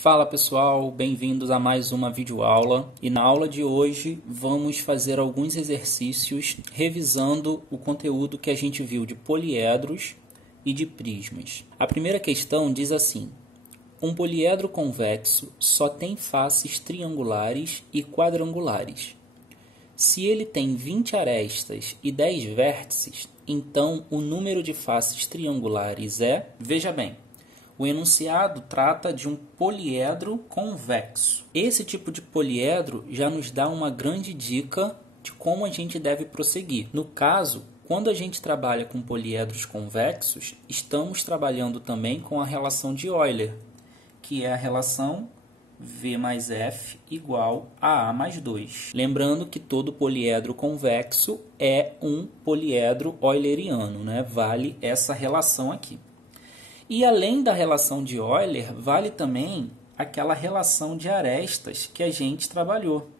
Fala pessoal, bem-vindos a mais uma videoaula e na aula de hoje vamos fazer alguns exercícios revisando o conteúdo que a gente viu de poliedros e de prismas. A primeira questão diz assim: um poliedro convexo só tem faces triangulares e quadrangulares. Se ele tem 20 arestas e 10 vértices, então o número de faces triangulares é... Veja bem, o enunciado trata de um poliedro convexo. Esse tipo de poliedro já nos dá uma grande dica de como a gente deve prosseguir. No caso, quando a gente trabalha com poliedros convexos, estamos trabalhando também com a relação de Euler, que é a relação V mais F igual a A mais 2. Lembrando que todo poliedro convexo é um poliedro euleriano, né? Vale essa relação aqui. E além da relação de Euler, vale também aquela relação de arestas que a gente trabalhou.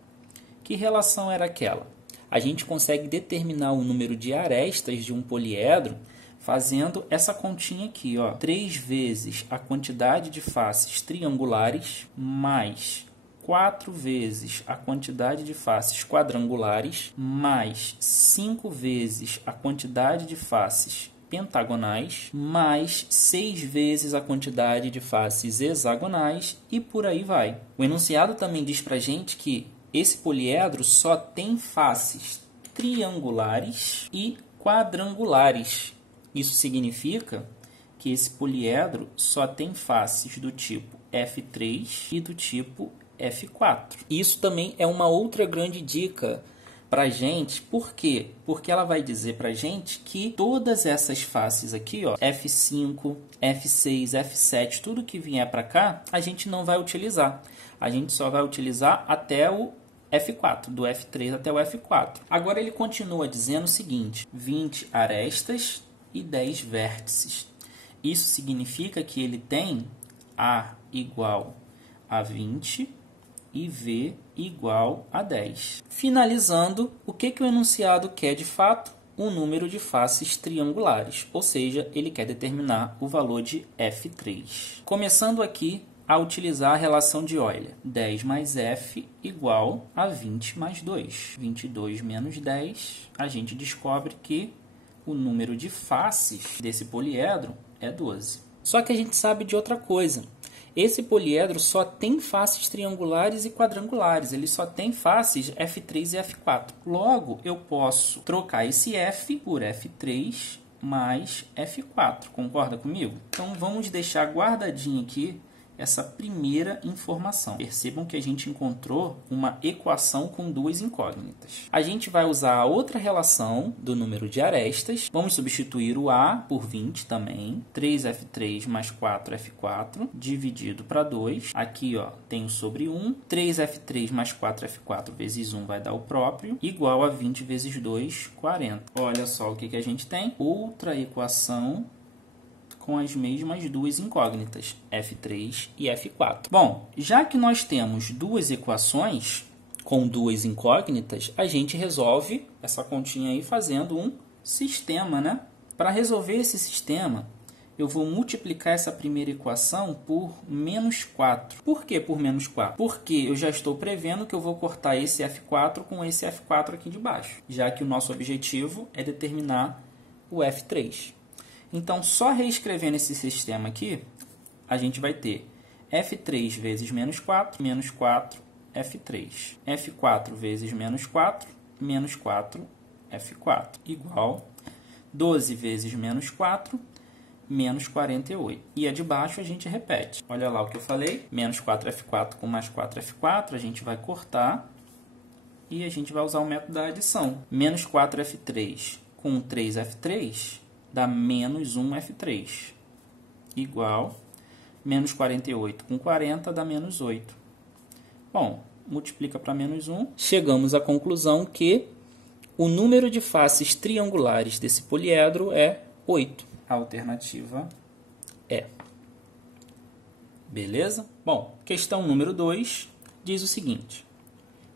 Que relação era aquela? A gente consegue determinar o número de arestas de um poliedro fazendo essa continha aqui, ó. 3 vezes a quantidade de faces triangulares mais 4 vezes a quantidade de faces quadrangulares mais 5 vezes a quantidade de faces pentagonais, mais 6 vezes a quantidade de faces hexagonais e por aí vai. O enunciado também diz pra gente que esse poliedro só tem faces triangulares e quadrangulares. Isso significa que esse poliedro só tem faces do tipo F3 e do tipo F4. Isso também é uma outra grande dica pra gente. Por quê? Porque ela vai dizer pra gente que todas essas faces aqui, ó, F5, F6, F7, tudo que vier pra cá, a gente não vai utilizar. A gente só vai utilizar até o F4, do F3 até o F4. Agora ele continua dizendo o seguinte: 20 arestas e 10 vértices. Isso significa que ele tem A igual a 20 e V igual a 10. Finalizando, o que o enunciado quer de fato? Um número de faces triangulares, ou seja, ele quer determinar o valor de F3. Começando aqui a utilizar a relação de Euler. 10 mais F igual a 20 mais 2. 22 menos 10, a gente descobre que o número de faces desse poliedro é 12. Só que a gente sabe de outra coisa. Esse poliedro só tem faces triangulares e quadrangulares. Ele só tem faces F3 e F4. Logo, eu posso trocar esse F por F3 mais F4. Concorda comigo? Então, vamos deixar guardadinho aqui essa primeira informação. Percebam que a gente encontrou uma equação com duas incógnitas. A gente vai usar a outra relação do número de arestas. Vamos substituir o A por 20 também. 3F3 mais 4F4 dividido para 2. Aqui, ó, tem o sobre 1. 3F3 mais 4F4 vezes 1 vai dar o próprio. Igual a 20 vezes 2, 40. Olha só o que a gente tem. Outra equação com as mesmas duas incógnitas, F3 e F4. Bom, já que nós temos duas equações com duas incógnitas, a gente resolve essa continha aí fazendo um sistema, né? Para resolver esse sistema, eu vou multiplicar essa primeira equação por menos 4. Por que por menos 4? Porque eu já estou prevendo que eu vou cortar esse F4 com esse F4 aqui de baixo, já que o nosso objetivo é determinar o F3. Então, só reescrevendo esse sistema aqui, a gente vai ter F3 vezes menos 4, F3. F4 vezes menos 4, F4, igual 12 vezes menos 4, menos 48. E a de baixo a gente repete. Olha lá o que eu falei, menos 4F4 com mais 4F4, a gente vai cortar e a gente vai usar o método da adição. Menos 4F3 com 3F3... dá menos 1F3, igual menos 48 com 40 dá menos 8. Bom, multiplica para menos 1. Chegamos à conclusão que o número de faces triangulares desse poliedro é 8. A alternativa é. Beleza? Bom, questão número 2 diz o seguinte: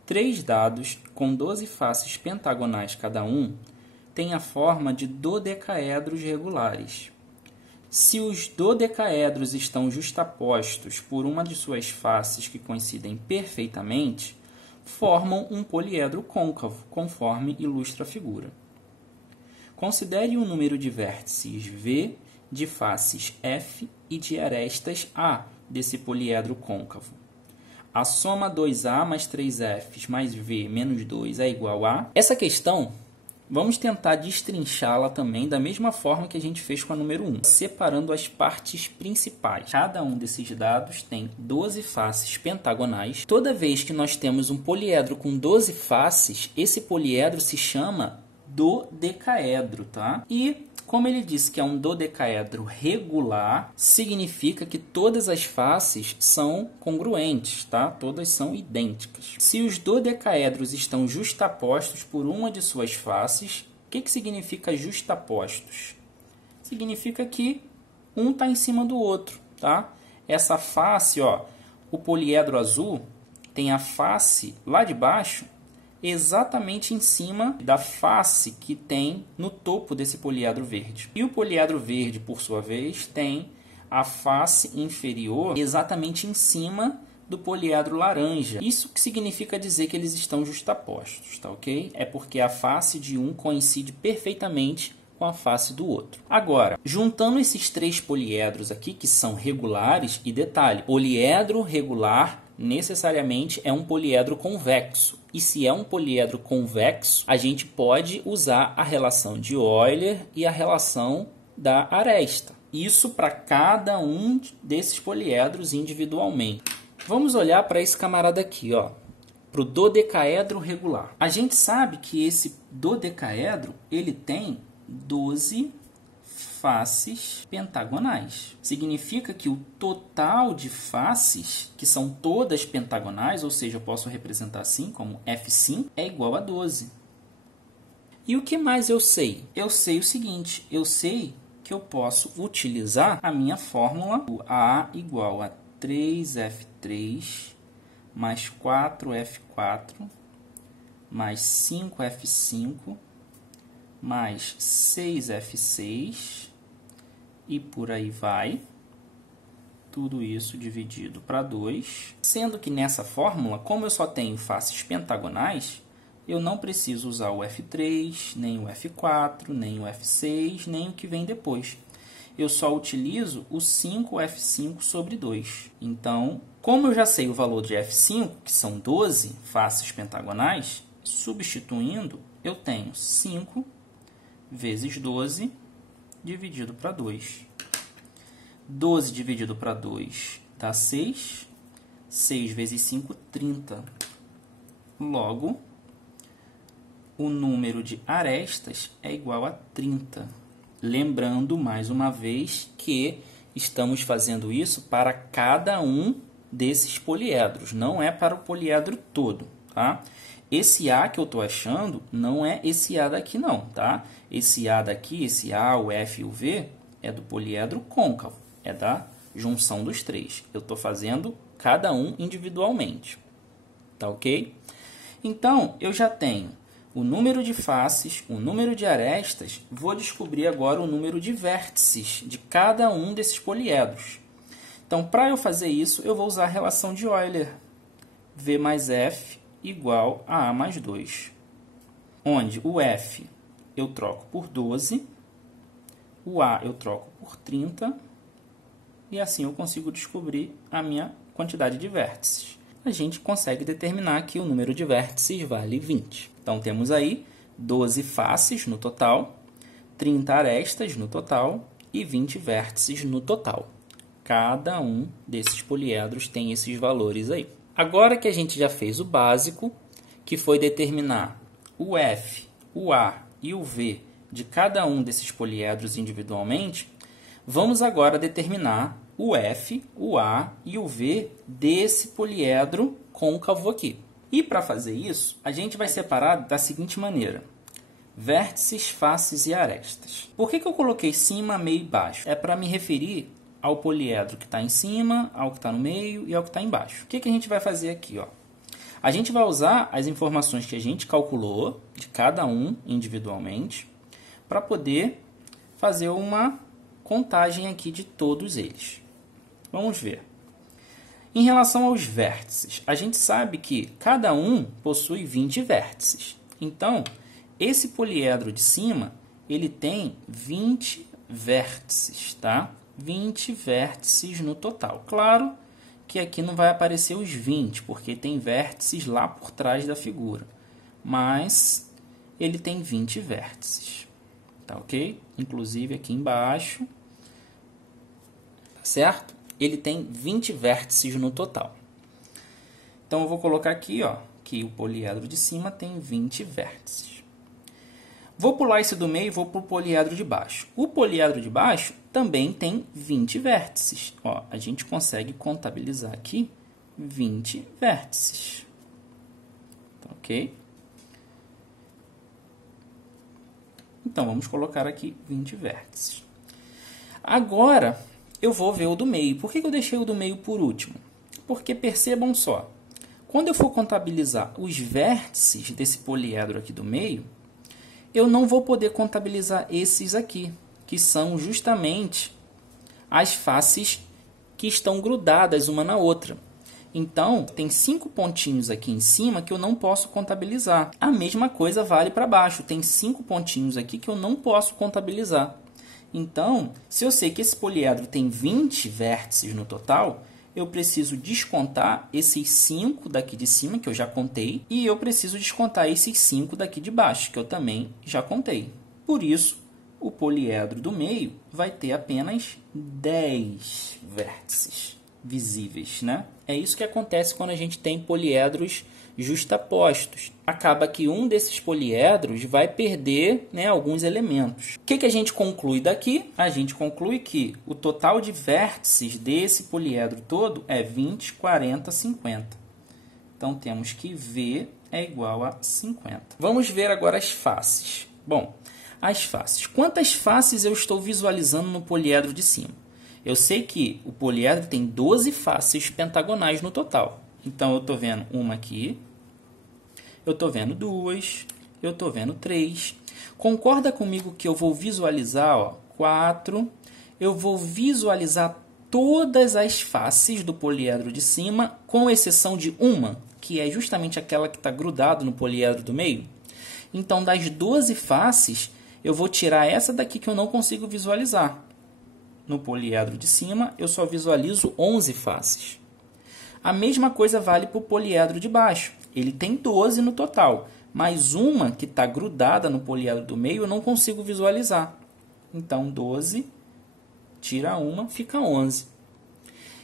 3 dados com 12 faces pentagonais cada um tem a forma de dodecaedros regulares. Se os dodecaedros estão justapostos por uma de suas faces que coincidem perfeitamente, formam um poliedro côncavo, conforme ilustra a figura. Considere o número de vértices V de faces F e de arestas A desse poliedro côncavo. A soma 2A mais 3F mais V menos 2 é igual a... Essa questão, vamos tentar destrinchá-la também da mesma forma que a gente fez com a número 1, separando as partes principais. Cada um desses dados tem 12 faces pentagonais. Toda vez que nós temos um poliedro com 12 faces, esse poliedro se chama dodecaedro, tá? E como ele disse que é um dodecaedro regular, significa que todas as faces são congruentes, tá? Todas são idênticas. Se os dodecaedros estão justapostos por uma de suas faces, o que significa justapostos? Significa que um está em cima do outro, tá? Essa face, ó, o poliedro azul tem a face lá de baixo exatamente em cima da face que tem no topo desse poliedro verde. E o poliedro verde, por sua vez, tem a face inferior exatamente em cima do poliedro laranja. Isso que significa dizer que eles estão justapostos, tá ok? É porque a face de um coincide perfeitamente com a face do outro. Agora, juntando esses três poliedros aqui, que são regulares, e detalhe, poliedro regular necessariamente é um poliedro convexo. E se é um poliedro convexo, a gente pode usar a relação de Euler e a relação da aresta. Isso para cada um desses poliedros individualmente. Vamos olhar para esse camarada aqui, ó, para o dodecaedro regular. A gente sabe que esse dodecaedro ele tem 12 faces pentagonais. Significa que o total de faces, que são todas pentagonais, ou seja, eu posso representar assim como F5, é igual a 12. E o que mais eu sei? Eu sei o seguinte, eu sei que eu posso utilizar a minha fórmula, o A igual a 3F3 mais 4F4 mais 5F5 mais 6F6 e por aí vai. Tudo isso dividido para 2. Sendo que nessa fórmula, como eu só tenho faces pentagonais, eu não preciso usar o F3, nem o F4, nem o F6, nem o que vem depois. Eu só utilizo o 5F5 sobre 2. Então, como eu já sei o valor de F5, que são 12 faces pentagonais, substituindo, eu tenho 5 vezes 12 dividido para 2. 12 dividido para 2 dá 6. 6 vezes 5, 30. Logo, o número de arestas é igual a 30. Lembrando, mais uma vez, que estamos fazendo isso para cada um desses poliedros. Não é para o poliedro todo, tá? Esse A que eu estou achando não é esse A daqui não, tá? Esse A daqui, esse A, o F e o V, é do poliedro côncavo. É da junção dos três. Eu estou fazendo cada um individualmente. Tá ok? Então, eu já tenho o número de faces, o número de arestas. Vou descobrir agora o número de vértices de cada um desses poliedros. Então, para eu fazer isso, eu vou usar a relação de Euler. V mais F igual a A mais 2. Onde o F eu troco por 12, o A eu troco por 30, e assim eu consigo descobrir a minha quantidade de vértices. A gente consegue determinar que o número de vértices vale 20. Então, temos aí 12 faces no total, 30 arestas no total e 20 vértices no total. Cada um desses poliedros tem esses valores aí. Agora que a gente já fez o básico, que foi determinar o F, o A e o V de cada um desses poliedros individualmente, vamos agora determinar o F, o A e o V desse poliedro côncavo aqui. E para fazer isso, a gente vai separar da seguinte maneira: vértices, faces e arestas. Por que eu coloquei cima, meio e baixo? É para me referir ao poliedro que está em cima, ao que está no meio e ao que está embaixo. O que a gente vai fazer aqui? Ó? A gente vai usar as informações que a gente calculou de cada um individualmente para poder fazer uma contagem aqui de todos eles. Vamos ver. Em relação aos vértices, a gente sabe que cada um possui 20 vértices. Então, esse poliedro de cima, ele tem 20 vértices, tá? 20 vértices no total. Claro que aqui não vai aparecer os 20, porque tem vértices lá por trás da figura. Mas ele tem 20 vértices, tá ok? Inclusive aqui embaixo, tá certo? Ele tem 20 vértices no total. Então, eu vou colocar aqui, ó, que o poliedro de cima tem 20 vértices. Vou pular esse do meio e vou para o poliedro de baixo. O poliedro de baixo também tem 20 vértices. Ó, a gente consegue contabilizar aqui 20 vértices. Tá, ok? Então, vamos colocar aqui 20 vértices. Agora, eu vou ver o do meio. Por que eu deixei o do meio por último? Porque percebam só, quando eu for contabilizar os vértices desse poliedro aqui do meio, eu não vou poder contabilizar esses aqui, que são justamente as faces que estão grudadas uma na outra. Então, tem 5 pontinhos aqui em cima que eu não posso contabilizar. A mesma coisa vale para baixo. Tem 5 pontinhos aqui que eu não posso contabilizar. Então, se eu sei que esse poliedro tem 20 vértices no total, eu preciso descontar esses 5 daqui de cima, que eu já contei, e eu preciso descontar esses 5 daqui de baixo, que eu também já contei. Por isso, o poliedro do meio vai ter apenas 10 vértices visíveis, né? É isso que acontece quando a gente tem poliedros justapostos. Acaba que um desses poliedros vai perder, né, alguns elementos. O que a gente conclui daqui? A gente conclui que o total de vértices desse poliedro todo é 20, 40, 50. Então, temos que V é igual a 50. Vamos ver agora as faces. Bom, as faces. Quantas faces eu estou visualizando no poliedro de cima? Eu sei que o poliedro tem 12 faces pentagonais no total. Então, eu estou vendo uma aqui, eu estou vendo duas, eu estou vendo 3. Concorda comigo que eu vou visualizar, ó, 4. Eu vou visualizar todas as faces do poliedro de cima, com exceção de uma, que é justamente aquela que está grudada no poliedro do meio. Então, das 12 faces, eu vou tirar essa daqui que eu não consigo visualizar. No poliedro de cima, eu só visualizo 11 faces. A mesma coisa vale para o poliedro de baixo. Ele tem 12 no total, mas uma que está grudada no poliedro do meio eu não consigo visualizar. Então, 12, tira uma, fica 11.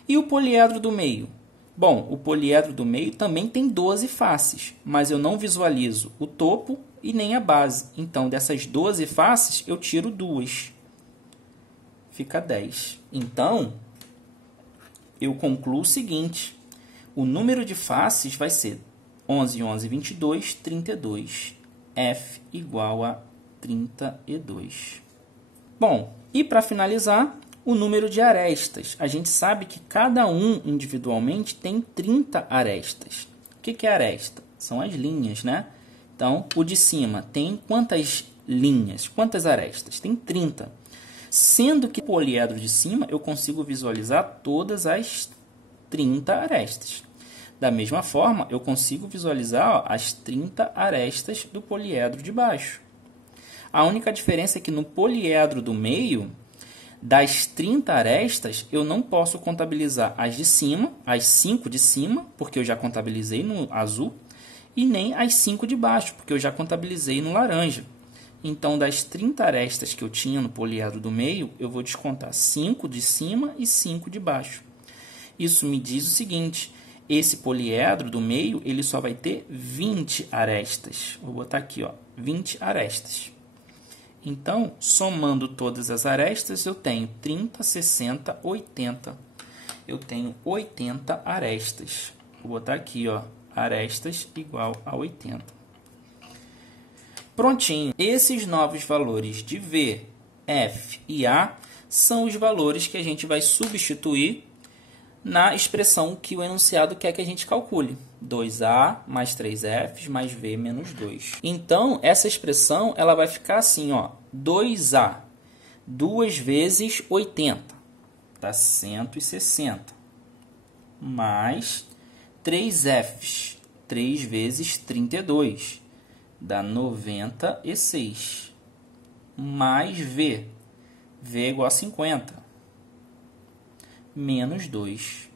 E o poliedro do meio? Bom, o poliedro do meio também tem 12 faces, mas eu não visualizo o topo e nem a base. Então, dessas 12 faces, eu tiro 2. Fica 10. Então, eu concluo o seguinte: o número de faces vai ser 11, 11, 22, 32. F igual a 32. Bom, e para finalizar, o número de arestas. A gente sabe que cada um individualmente tem 30 arestas. O que é aresta? São as linhas, né? Então, o de cima tem quantas linhas? Quantas arestas? Tem 30. Sendo que o poliedro de cima eu consigo visualizar todas as 30 arestas. Da mesma forma, eu consigo visualizar, ó, as 30 arestas do poliedro de baixo. A única diferença é que no poliedro do meio, das 30 arestas, eu não posso contabilizar as de cima, as 5 de cima, porque eu já contabilizei no azul, e nem as 5 de baixo, porque eu já contabilizei no laranja. Então, das 30 arestas que eu tinha no poliedro do meio, eu vou descontar 5 de cima e 5 de baixo. Isso me diz o seguinte: esse poliedro do meio ele só vai ter 20 arestas. Vou botar aqui, ó, 20 arestas. Então, somando todas as arestas, eu tenho 30, 60, 80. Eu tenho 80 arestas. Vou botar aqui, ó, arestas igual a 80. Prontinho. Esses novos valores de V, F e A são os valores que a gente vai substituir na expressão que o enunciado quer que a gente calcule. 2A mais 3Fs mais V menos 2. Então, essa expressão ela vai ficar assim, ó, 2A 2 vezes 80, dá 160. Mais 3Fs, 3 vezes 32, dá 96. Mais V, V é igual a 50, menos 2.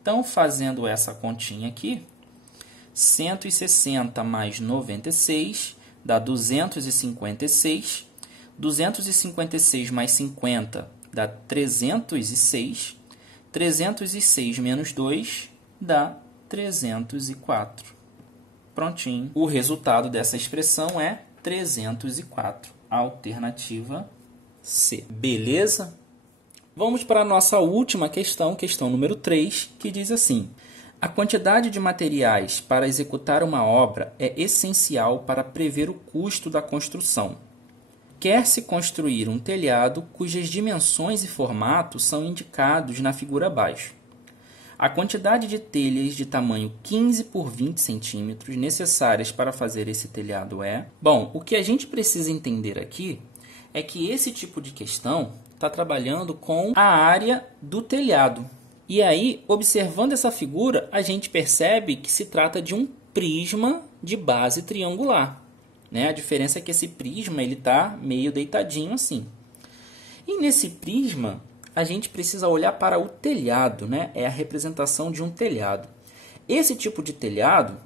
Então, fazendo essa continha aqui, 160 mais 96 dá 256. 256 mais 50 dá 306. 306 menos 2 dá 304. Prontinho. O resultado dessa expressão é 304. Alternativa C. Beleza? Vamos para a nossa última questão, questão número 3, que diz assim: a quantidade de materiais para executar uma obra é essencial para prever o custo da construção. Quer-se construir um telhado cujas dimensões e formato são indicados na figura abaixo. A quantidade de telhas de tamanho 15 por 20 centímetros necessárias para fazer esse telhado é... Bom, o que a gente precisa entender aqui é que esse tipo de questão está trabalhando com a área do telhado. E aí, observando essa figura, a gente percebe que se trata de um prisma de base triangular. Né? A diferença é que esse prisma está meio deitadinho assim. E nesse prisma, a gente precisa olhar para o telhado. Né? É a representação de um telhado. Esse tipo de telhado,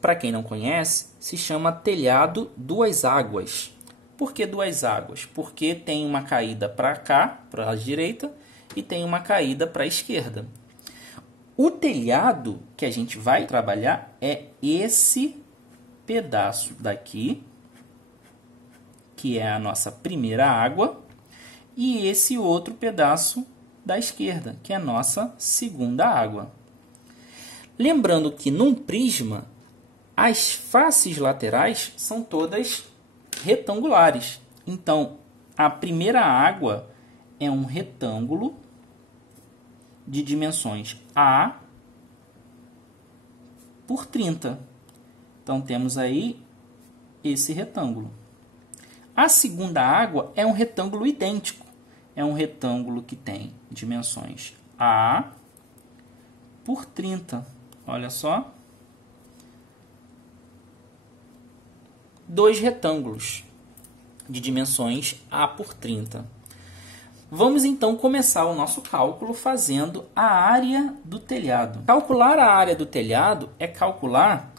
para quem não conhece, se chama telhado duas águas. Por que duas águas? Porque tem uma caída para cá, para a direita, e tem uma caída para a esquerda. O telhado que a gente vai trabalhar é esse pedaço daqui, que é a nossa primeira água, e esse outro pedaço da esquerda, que é a nossa segunda água. Lembrando que num prisma, as faces laterais são todas retangulares. Então, a primeira água é um retângulo de dimensões A por 30. Então, temos aí esse retângulo. A segunda água é um retângulo idêntico. É um retângulo que tem dimensões A por 30. Olha só. 2 retângulos de dimensões A por 30. Vamos então começar o nosso cálculo fazendo a área do telhado. Calcular a área do telhado é calcular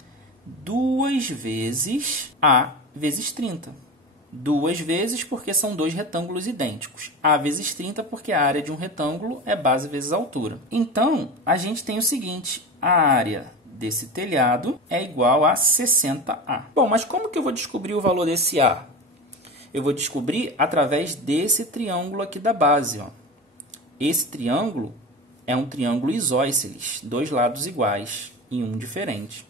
2 vezes A vezes 30. 2 vezes porque são 2 retângulos idênticos. A vezes 30 porque a área de um retângulo é base vezes altura. Então, a gente tem o seguinte: a área desse telhado é igual a 60A. Bom, mas como que eu vou descobrir o valor desse A? Eu vou descobrir através desse triângulo aqui da base. Ó. Esse triângulo é um triângulo isósceles, 2 lados iguais e um diferente.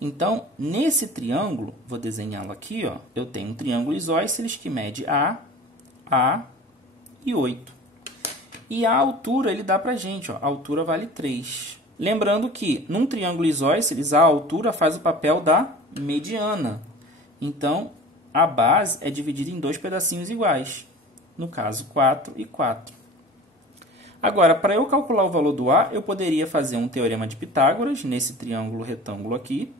Então, nesse triângulo, vou desenhá-lo aqui, ó, eu tenho um triângulo isósceles que mede A e 8. E a altura ele dá para a gente, ó, a altura vale 3. Lembrando que, num triângulo isósceles, a altura faz o papel da mediana. Então, a base é dividida em 2 pedacinhos iguais. No caso, 4 e 4. Agora, para eu calcular o valor do A, eu poderia fazer um teorema de Pitágoras, nesse triângulo retângulo aqui,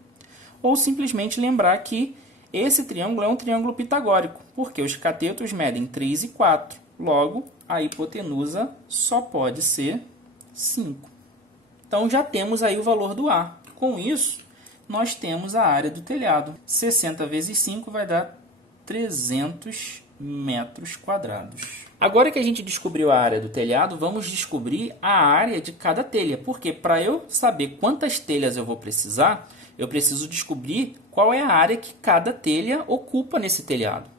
ou simplesmente lembrar que esse triângulo é um triângulo pitagórico, porque os catetos medem 3 e 4. Logo, a hipotenusa só pode ser 5. Então, já temos aí o valor do A. Com isso, nós temos a área do telhado. 60 vezes 5 vai dar 300 metros quadrados. Agora que a gente descobriu a área do telhado, vamos descobrir a área de cada telha. Porque para eu saber quantas telhas eu vou precisar, eu preciso descobrir qual é a área que cada telha ocupa nesse telhado.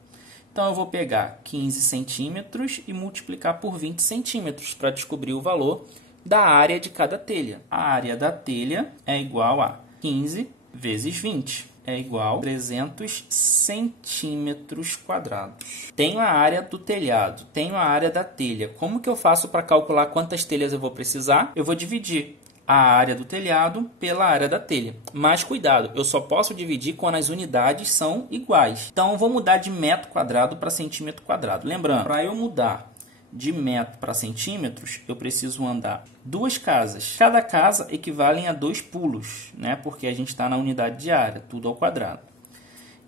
Então, eu vou pegar 15 centímetros e multiplicar por 20 centímetros para descobrir o valor da área de cada telha. A área da telha é igual a 15 vezes 20. É igual a 300 centímetros quadrados. Tenho a área do telhado, tenho a área da telha. Como que eu faço para calcular quantas telhas eu vou precisar? Eu vou dividir a área do telhado pela área da telha. Mas cuidado, eu só posso dividir quando as unidades são iguais. Então, eu vou mudar de metro quadrado para centímetro quadrado. Lembrando, para eu mudar de metro para centímetros, eu preciso andar 2 casas. Cada casa equivale a 2 pulos, né? Porque a gente está na unidade de área, tudo ao quadrado.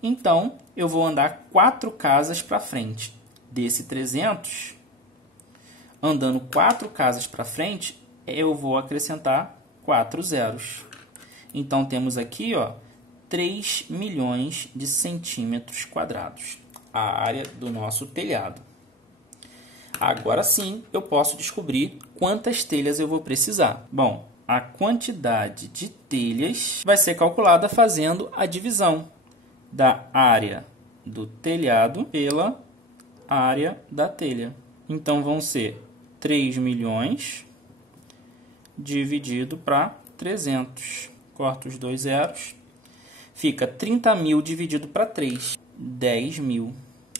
Então, eu vou andar 4 casas para frente. Desse 300, andando 4 casas para frente, eu vou acrescentar 4 zeros. Então, temos aqui, ó, 3 milhões de centímetros quadrados, a área do nosso telhado. Agora sim, eu posso descobrir quantas telhas eu vou precisar. Bom, a quantidade de telhas vai ser calculada fazendo a divisão da área do telhado pela área da telha. Então, vão ser 3 milhões dividido para 300. Corto os 2 zeros. Fica 30 mil dividido para 3. 10 mil.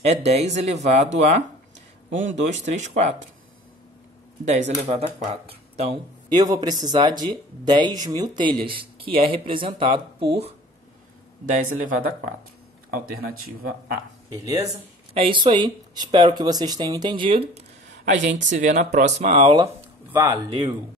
É 10 elevado a 1, 2, 3, 4. 10 elevado a 4. Então, eu vou precisar de 10 mil telhas, que é representado por 10 elevado a 4. Alternativa A. Beleza? É isso aí. Espero que vocês tenham entendido. A gente se vê na próxima aula. Valeu!